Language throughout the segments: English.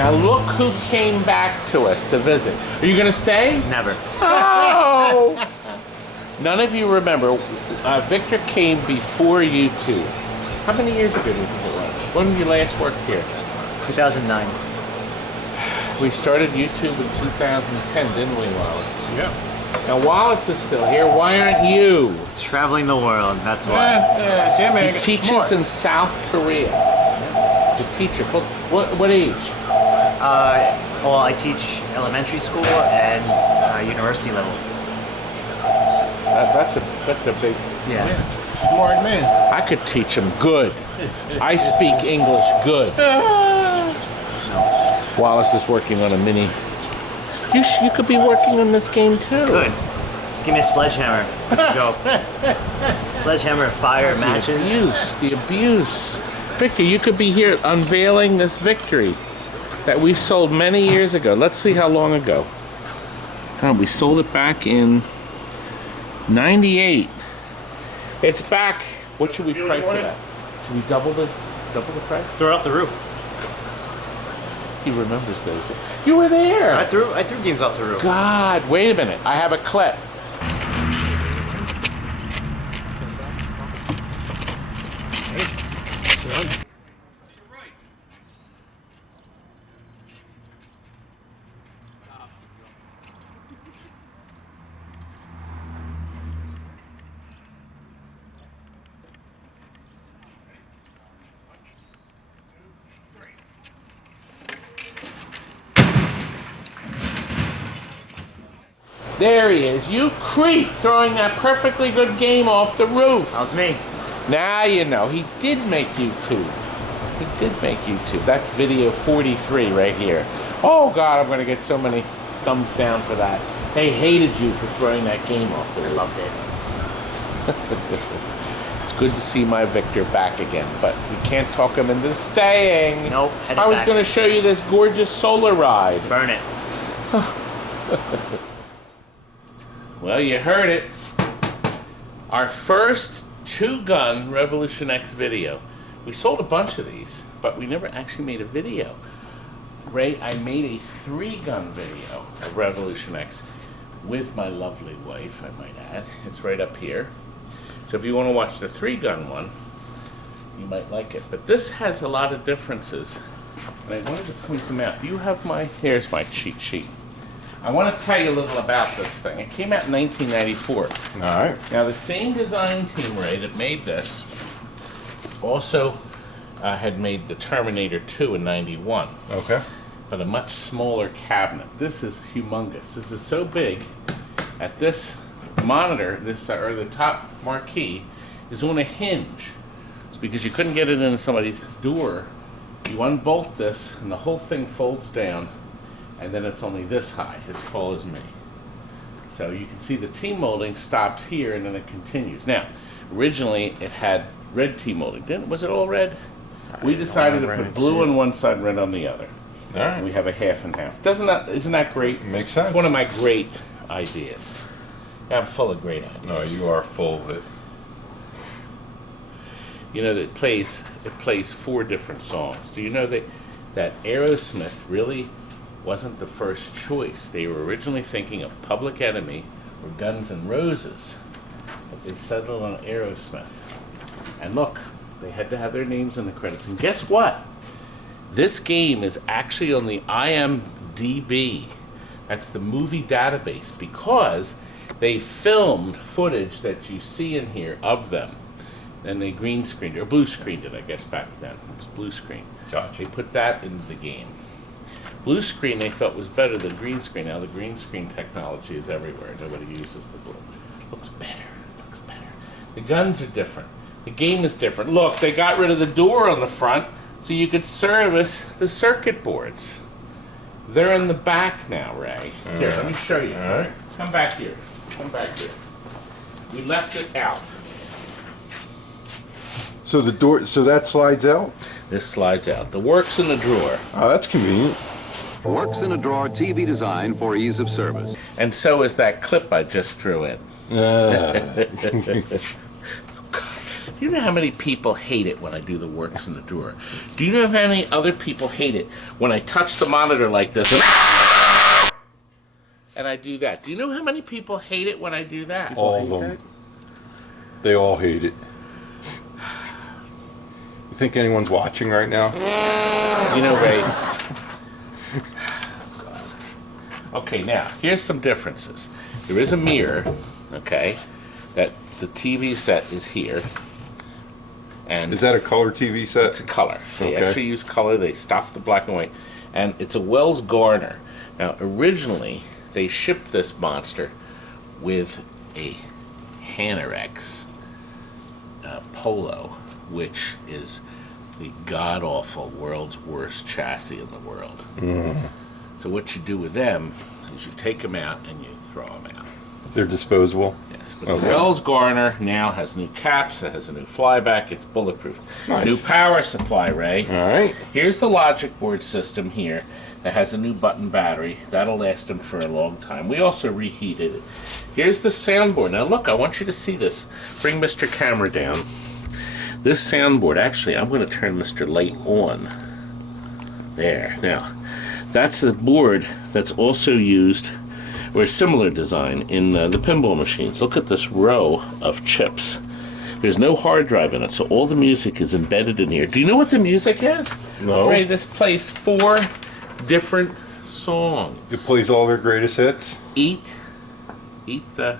Now look who came back to us to visit. Are you gonna stay? Never. Oh! None of you remember, Victor came before YouTube. How many years ago do you think it was? When did you last work here? 2009. We started YouTube in 2010, didn't we, Wallace? Yeah. Now Wallace is still here. Why aren't you? Traveling the world, that's why. Yeah, man. He teaches in South Korea. He's a teacher. What age? Well, I teach elementary school and university level. That's a big. Yeah. Smart man. I could teach him good. I speak English good. Wallace is working on a mini. You could be working on this game too. Good. Just give me a sledgehammer. Go. Sledgehammer, fire, matches. The abuse. Victor, you could be here unveiling this victory that we sold many years ago. Let's see how long ago. God, we sold it back in 98. It's back. What should we price it at? Should we double the price? Throw it off the roof. He remembers those. You were there. I threw games off the roof. God, wait a minute. I have a clip. There he is. You creep, throwing that perfectly good game off the roof. That was me. Now you know. He did make YouTube. He did make YouTube. That's video 43 right here. Oh, God, I'm going to get so many thumbs down for that. They hated you for throwing that game off the roof. I loved it. It's good to see my Victor back again, but we can't talk him into staying. Nope, headed I was back. going to show you this gorgeous solar ride. Burn it. Well, you heard it. Our first two-gun Revolution X video. We sold a bunch of these, but we never actually made a video. Ray, I made a three-gun video of Revolution X with my lovely wife, I might add. It's right up here. So if you want to watch the three-gun one, you might like it. But this has a lot of differences, and I wanted to point them out. Do you have here's my cheat sheet. I want to tell you a little about this thing. It came out in 1994. All right. Now, the same design team, Ray, that made this also had made the Terminator 2 in 91. Okay. But a much smaller cabinet. This is humongous. This is so big that this monitor, or the top marquee, is on a hinge. It's because you couldn't get it into somebody's door. You unbolt this, and the whole thing folds down. And then it's only this high, as tall as me. So you can see the T-molding stops here and then it continues. Now, originally it had red T-molding. Was it all red? We decided to put blue on one side and red on the other. All right. We have a half and half. Isn't that great? Makes sense. It's one of my great ideas. I'm full of great ideas. No, you are full of it. You know, it plays 4 different songs. Do you know that Aerosmith really wasn't the first choice? They were originally thinking of Public Enemy or Guns N' Roses, but they settled on Aerosmith. And look, they had to have their names in the credits. And guess what? This game is actually on the IMDb. That's the movie database, because they filmed footage that you see in here of them. And they green screened or blue screened it, I guess, back then. It was blue screen. Gotcha. They put that into the game. Blue screen they thought was better than green screen. Now the green screen technology is everywhere. Nobody uses the blue. Looks better. The guns are different. The game is different. Look, they got rid of the door on the front so you could service the circuit boards. They're in the back now, Ray. Here, let me show you. All right. Come back here. We left it out. So the door, so that slides out? This slides out. The works in the drawer. Oh, that's convenient. Works in a drawer TV design for ease of service. And so is that clip I just threw in. Do you know how many people hate it when I do the works in the drawer? Do you know how many other people hate it when I touch the monitor like this and I do that? Do you know how many people hate it when I do that? All of them. They all hate it. You think anyone's watching right now? You know, Ray. Okay, now, here's some differences. There is a mirror, okay, that the TV set is here. And Is that a color TV set? it's a color. They Okay. actually use color. They stopped the black and white. And it's a Wells Garner. Now, originally, they shipped this monster with a Hanorex Polo, which is the god-awful world's worst chassis in the world. So what you do with them is you take them out and you throw them out. They're disposable. Yes, but Okay. the Wells Garner now has new caps, it has a new flyback, it's bulletproof. Nice. New power supply, Ray. All right. Here's the logic board system here that has a new button battery. That'll last them for a long time. We also reheated it. Here's the soundboard. Now look, I want you to see this. Bring Mr. Camera down. This soundboard, actually, I'm going to turn Mr. Light on. There. Now, that's the board that's also used, or a similar design, in the pinball machines. Look at this row of chips. There's no hard drive in it, so all the music is embedded in here. Do you know what the music is? No. Ray, this plays 4 different songs. It plays all their greatest hits. Eat the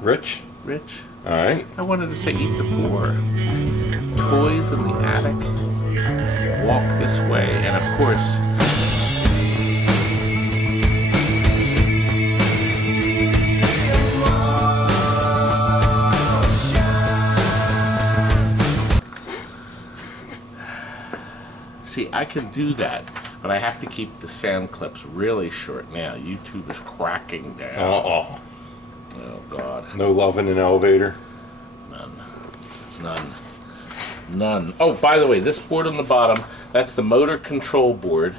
Rich. rich. All right. I wanted to say eat the poor. Toys in the attic. Walk this way. And of course, see, I can do that, but I have to keep the sound clips really short now. YouTube is cracking down. Uh-oh. Oh, God. No love in an elevator. None. Oh, by the way, this board on the bottom, that's the motor control board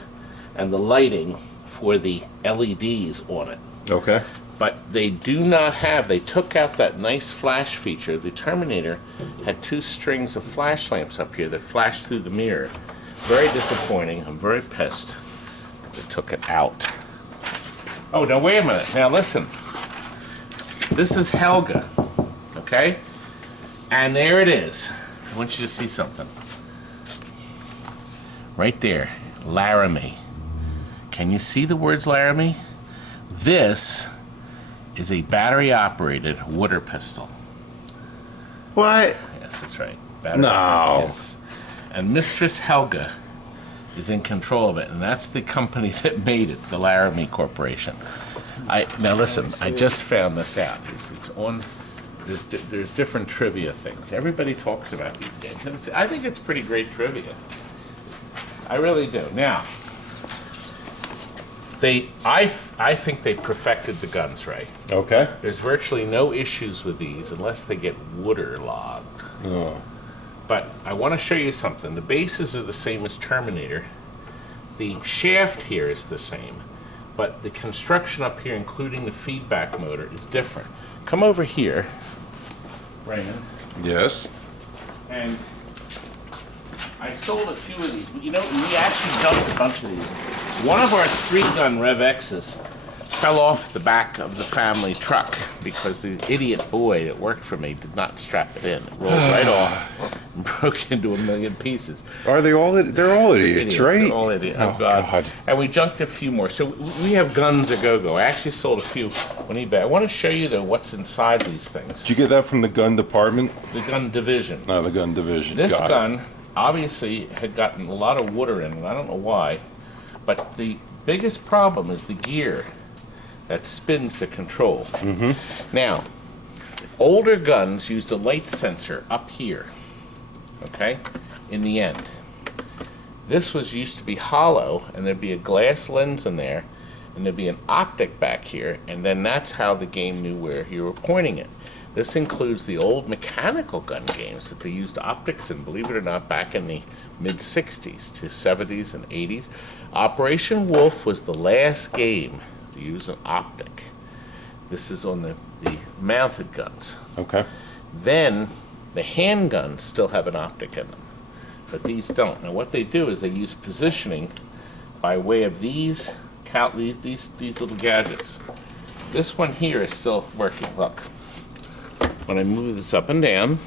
and the lighting for the LEDs on it. Okay. But they do not have, they took out that nice flash feature. The Terminator had 2 strings of flash lamps up here that flashed through the mirror. Very disappointing. I'm very pissed. They took it out. Oh, now wait a minute. Now listen. This is Helga. Okay? And there it is. I want you to see something. Right there. Laramie. Can you see the words Laramie? This is a battery-operated water pistol. What? Yes, that's right. Battery No. operated, yes. And Mistress Helga is in control of it, and that's the company that made it, the Laramie Corporation. Now listen, I just found this out. It's on. There's different trivia things. Everybody talks about these games, and I think it's pretty great trivia. I really do. Now, I think they perfected the guns, Ray. Okay. There's virtually no issues with these unless they get waterlogged. Oh. But I want to show you something. The bases are the same as Terminator. The shaft here is the same, but the construction up here, including the feedback motor, is different. Come over here, Raymond, Yes. and I sold a few of these. You know, we actually dumped a bunch of these. One of our 3-gun Rev X's fell off the back of the family truck because the idiot boy that worked for me did not strap it in. It rolled right off and broke into a million pieces. Are they all? They're all idiots, right? They're all idiots. Oh, God. And we junked a few more. So we have guns a go-go. I actually sold a few on eBay. I want to show you, though, what's inside these things. Did you get that from the gun department? The gun division. No, the gun division. This Got it. gun obviously had gotten a lot of water in it. I don't know why. But the biggest problem is the gear that spins the control. Now, older guns used a light sensor up here, okay, in the end. This was used to be hollow, and there'd be a glass lens in there, and there'd be an optic back here, and then that's how the game knew where you were pointing it. This includes the old mechanical gun games that they used optics in, believe it or not, back in the mid-60s to 70s and 80s. Operation Wolf was the last game to use an optic. This is on the mounted guns. Okay. Then The handguns still have an optic in them, but these don't. Now what they do is they use positioning by way of these little gadgets. This one here is still working. Look, when I move this up and down,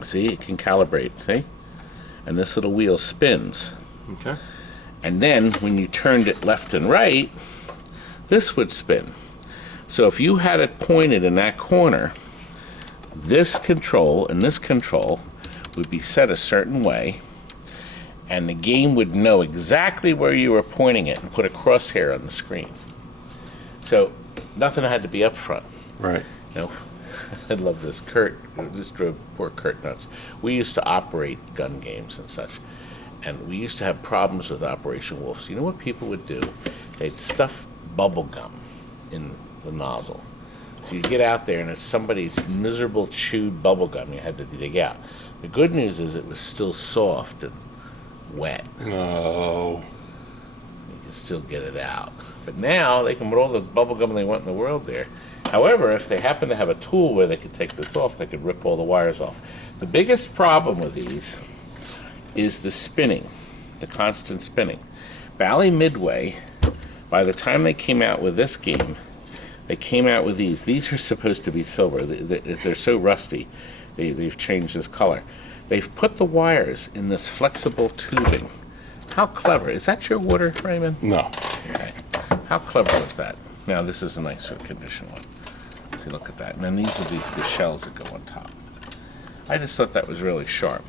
see, it can calibrate, see? And this little wheel spins. Okay. And then when you turned it left and right, this would spin. So if you had it pointed in that corner, this control and this control would be set a certain way, and the game would know exactly where you were pointing it and put a crosshair on the screen. So nothing had to be up front. Right. You know, I love this. This drove poor Kurt nuts. We used to operate gun games and such, and we used to have problems with Operation Wolf. So you know what people would do? They'd stuff bubble gum in the nozzle. So you get out there and it's somebody's miserable chewed bubble gum you had to dig out. The good news is it was still soft and wet. No. You can still get it out. But now they can put all the bubble gum they want in the world there. However, if they happen to have a tool where they could take this off, they could rip all the wires off. The biggest problem with these is the spinning, the constant spinning. Bally Midway, by the time they came out with this game, they came out with these. These are supposed to be silver. They're so rusty. They've changed this color. They've put the wires in this flexible tubing. How clever. Is that your water, Raymond? No. Okay. How clever was that? Now, this is a nicer condition one. See, look at that. And then these are the shells that go on top. I just thought that was really sharp.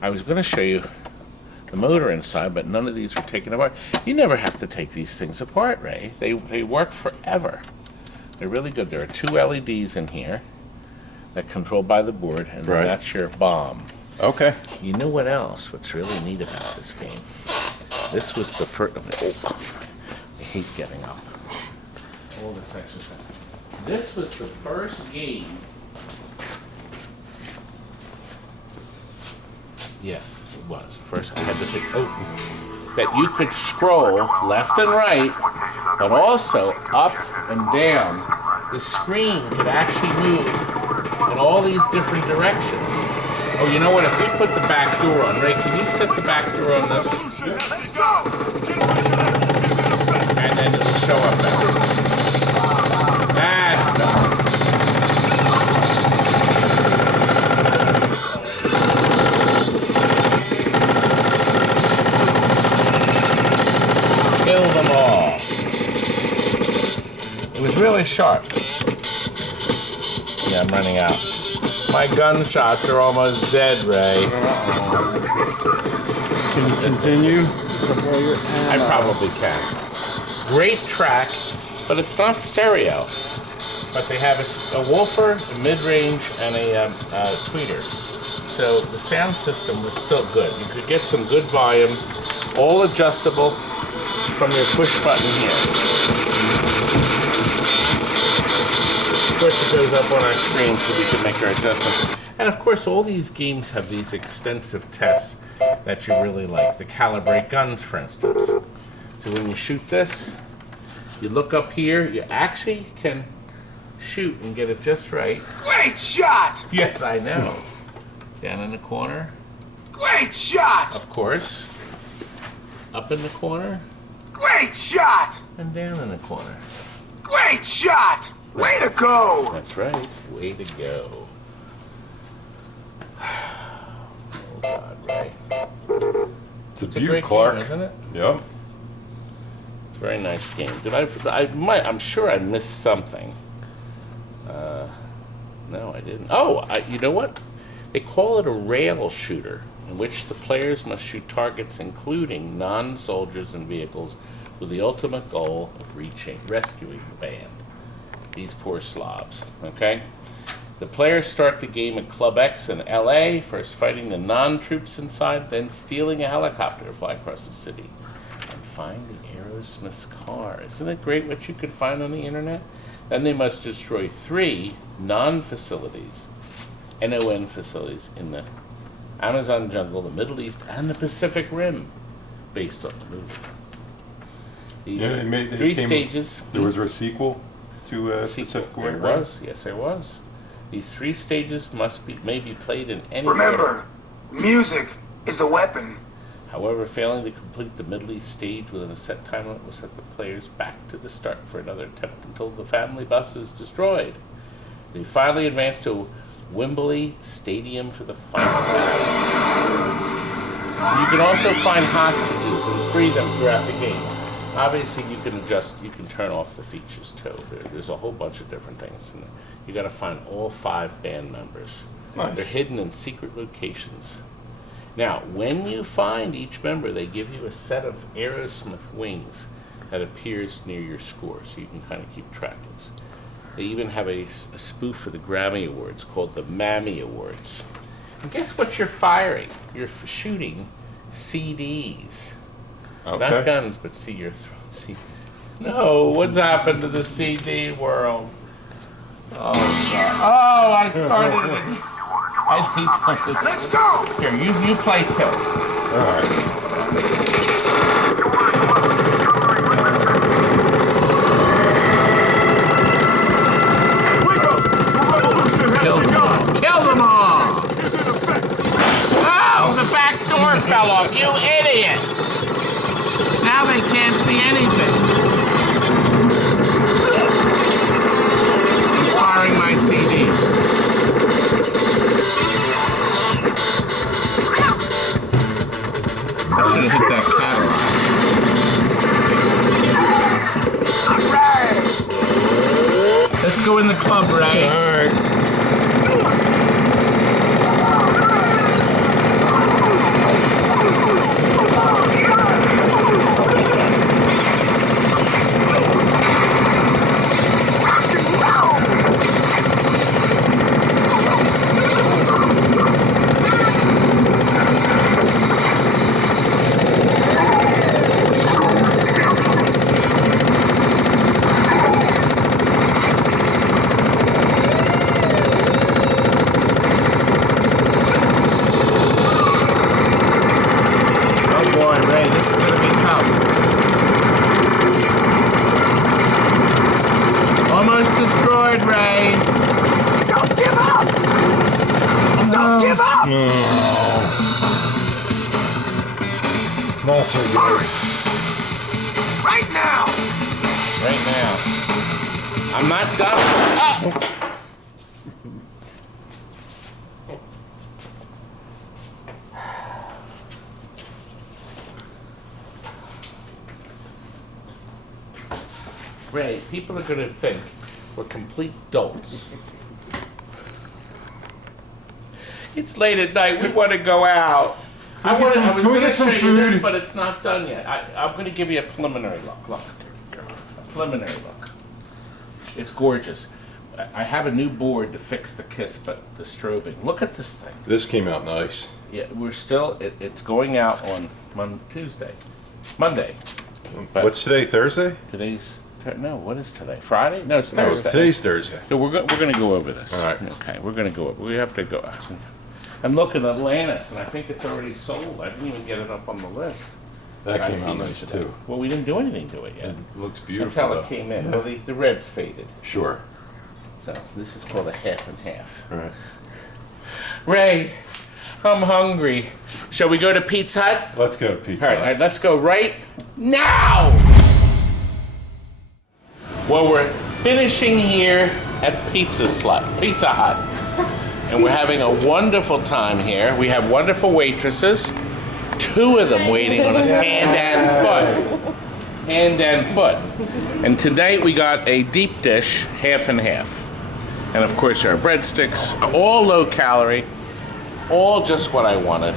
I was going to show you the motor inside, but none of these were taken apart. You never have to take these things apart, Ray. They work forever. They're really good. There are two LEDs in here that controlled by the board, and Right. that's your bomb. Okay. You know what else? What's really neat about this game? This was the first. Oh, I hate getting up. All this extra stuff. This was the first game. Yes, it was. First, I had to think. Oh, that you could scroll left and right, but also up and down. The screen could actually move in all these different directions. Oh, you know what? If we put the back door on, Ray, can you set the back door on this? And then it'll show up better. That's better. Kill them all. It was really sharp. Yeah, I'm running out. My gunshots are almost dead, Ray. Can you continue? I probably can. Great track, but it's not stereo. But they have a woofer, a mid-range, and a tweeter. So the sound system was still good. You could get some good volume, all adjustable from your push button here. Of course, it goes up on our screen so we can make our adjustments. And of course, all these games have these extensive tests that you really like. The calibrate guns, for instance. So when you shoot this, you look up here, you actually can shoot and get it just right. Great shot! Yes, I know. Down in the corner, Great shot! of course. Up in the corner, Great shot! and down in the corner. Great shot! Way to go! That's right. Way to go. Oh God, Ray. It's a It's a beaut, great Clark. game, isn't it? Yep. It's a very nice game. I'm sure I missed something. No, I didn't. Oh, you know what? They call it a rail shooter, in which the players must shoot targets including non-soldiers and vehicles with the ultimate goal of rescuing the band. These poor slobs, okay? The players start the game at Club X in LA, first fighting the non-troops inside, then stealing a helicopter to fly across the city and find the Aerosmith's car. Isn't it great what you can find on the internet? Then they must destroy 3 non-facilities, NON facilities, in the Amazon jungle, the Middle East, and the Pacific Rim, based on the movie. These Yeah, are it 3 came- stages. There was a sequel to Pacific There Rim. was, yes, there was. These 3 stages may be played in any order. Remember, music is the weapon. However, failing to complete the middle east stage within a set time limit will set the players back to the start for another attempt until the family bus is destroyed. They finally advance to Wembley Stadium for the final battle. You can also find hostages and free them throughout the game. Obviously, you can turn off the features too. There's a whole bunch of different things. And you got to find all 5 band members. Nice. They're hidden in secret locations. Now, when you find each member, they give you a set of Aerosmith wings that appears near your score, so you can kind of keep track of it. They even have a spoof for the Grammy Awards called the Mammy Awards. And guess what you're firing? You're shooting CDs. Okay. Not guns, but see your throat. See. No, what's happened to the CD world? Oh, God. Oh, I started it. I need to Let's go! Here, you play too. All right. Kill them all! Oh, the back door fell off, you idiot! Now they can't see anything. I'm firing my CDs. I should have hit that catalog. Let's go in the club, Ray. All right. Not so good. Right now! Right now. I'm not done. Ah! Ray, people are going to think we're complete dolts. It's late at night. We want to go out. I was Can we going to get some show you this, food? but it's not done yet. I'm going to give you a preliminary look. Look. A preliminary look. It's gorgeous. I have a new board to fix the KISS, but the strobing. Look at this thing. This came out nice. Yeah, we're still. It's going out on Monday. But What's today? Thursday? today's? No, what is today? Friday? No, it's No, Thursday. today's Thursday. So we're going to go over this. All right. Okay, we're going to go over. We have to go. I'm looking at Atlantis, and I think it's already sold. I didn't even get it up on the list. That came out nice today. too. Well, we didn't do anything to it yet. It looks beautiful. That's how though. it came in. Well, the red's faded. Sure. So this is called a half and half. All right. Ray, I'm hungry. Shall we go to Pete's Hut? Let's go to Pizza All right, let's go right now. Well, we're finishing here at Pizza Hut. And we're having a wonderful time here. We have wonderful waitresses. 2 of them waiting on us hand and foot. And tonight we got a deep dish, half and half. And of course our breadsticks, all low calorie, all just what I wanted.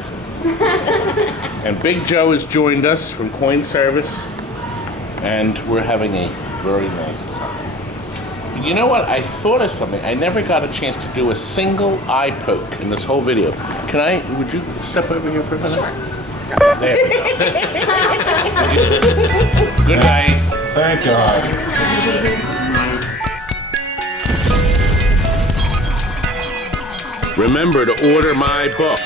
And Big Joe has joined us from Coin Service, and we're having a very nice time. You know what? I thought of something. I never got a chance to do a single eye poke in this whole video. Would you step over here for a minute? Sure. There we go. Good night. Thank God. Remember to order my book,